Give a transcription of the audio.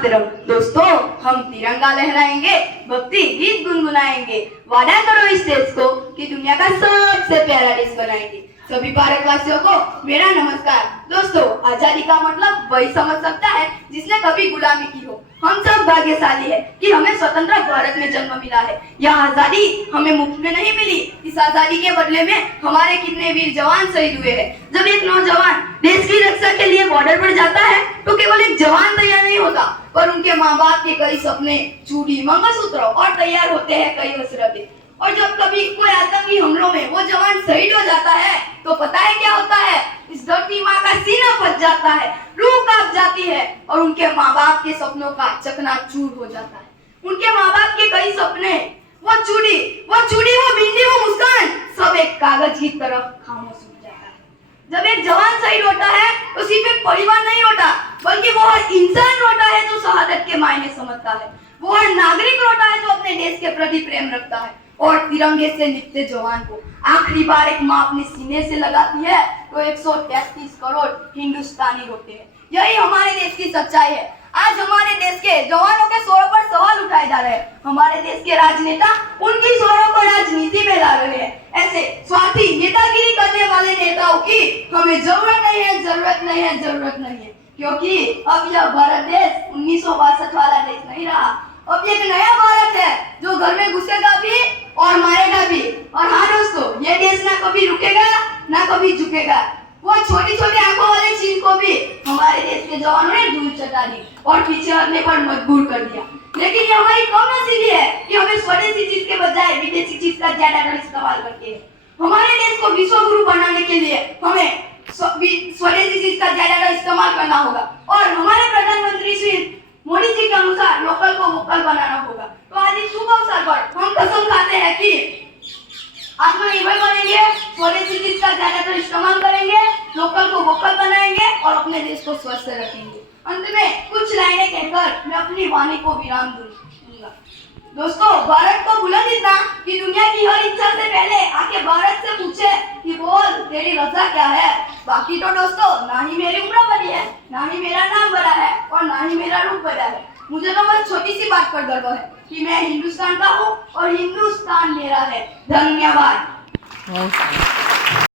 मातरम। दोस्तों, हम तिरंगा लहराएंगे, भक्ति गीत गुनगुनाएंगे, वादा करो इस देश को कि दुनिया का सबसे प्यारा देश बनाएंगे। सभी भारतवासियों को मेरा नमस्कार। दोस्तों, आजादी का मतलब वही समझ सकता है जिसने कभी गुलामी की हो। हम सब भाग्यशाली है कि हमें स्वतंत्र भारत में जन्म मिला है। यह आजादी हमें मुफ्त में नहीं मिली। इस आजादी के बदले में हमारे कितने वीर जवान शहीद हुए हैं। जब एक नौजवान देश की रक्षा के लिए बॉर्डर पर जाता है तो केवल एक जवान तैयार नहीं होता, पर उनके माँ बाप के कई सपने, चूड़ी, मंगलसूत्र और तैयार होते हैं कई हसरतें। और जब कभी कोई आतंकी हमलों में वो जवान शहीद हो जाता है तो पता है क्या होता है? इस धरती माँ का सीना फट जाता है, रूह कांप जाती है और उनके माँ बाप के सपनों का चकनाचूर हो जाता है। उनके माँ बाप के कई सपने, वो चूड़ी, वो बिंदी, वो मुस्कान, सब एक कागज की तरह खामोश हो जाता है। जब एक जवान शहीद होता है तो सिर्फ एक परिवार नहीं होता, बल्कि वो हर इंसान होता है जो शहादत के मायने समझता है। वो हर नागरिक होता है जो अपने देश के प्रति प्रेम रखता है। और तिरंगे से लिपटे जवान को आखिरी बार एक माँ अपने सीने से लगाती है तो 133 करोड़ हिंदुस्तानी रोते हैं। यही हमारे देश की सच्चाई है। आज हमारे देश के जवानों के स्वरों पर सवाल उठाए जा रहे हैं। हमारे देश के राजनेता उनकी स्वरों को राजनीति में ला रहे हैं। ऐसे स्वार्थी नेतागिरी करने वाले नेताओं की हमें जरूरत नहीं है, जरूरत नहीं है, जरूरत नहीं है। क्योंकि अब यह भारत देश 1962 वाला देश नहीं रहा। अब एक नया भारत है जो घर में घुसेगा भी और मारेगा भी। और हाँ दोस्तों, ये देश ना कभी रुकेगा ना कभी झुकेगा। वो छोटी छोटी आंखों वाले चीन को भी हमारे देश के जवानों ने धूल चटा दी और पीछे हटने पर मजबूर कर दिया। लेकिन ये हमारी कमनसीबी है कि हमें स्वदेशी चीज के बजाय विदेशी चीज का ज्यादातर इस्तेमाल करते हैं। हमारे देश को विश्व गुरु बनाने के लिए हमें स्वदेशी चीज का ज्यादातर इस्तेमाल करना होगा। और हमारे प्रधानमंत्री श्री मोदी जी के अनुसार लोकल को वोकल बनाना होगा। तो आज इस शुभ अवसर पर हम कसम खाते हैं कि आत्मनिर्भर बनेंगे, स्वदेशी चीज का ज्यादातर इस्तेमाल करेंगे, लोकल को वोकल बनाएंगे और अपने देश को स्वस्थ रखेंगे। अंत में कुछ लाइनें कहकर मैं अपनी वाणी को विराम दूंगा। दोस्तों, भारत को बुलंद इतना कि दुनिया की हर इच्छा से पहले आके भारत से पूछे कि बोल तेरी रजा क्या है। बाकी तो दोस्तों, ना ही मेरी उम्र बड़ी है, ना ही मेरा नाम बड़ा है और ना ही मेरा रूप बड़ा है। मुझे तो बस छोटी सी बात पर गर्व है कि मैं हिंदुस्तान का हूँ और हिंदुस्तान मेरा है। धन्यवाद।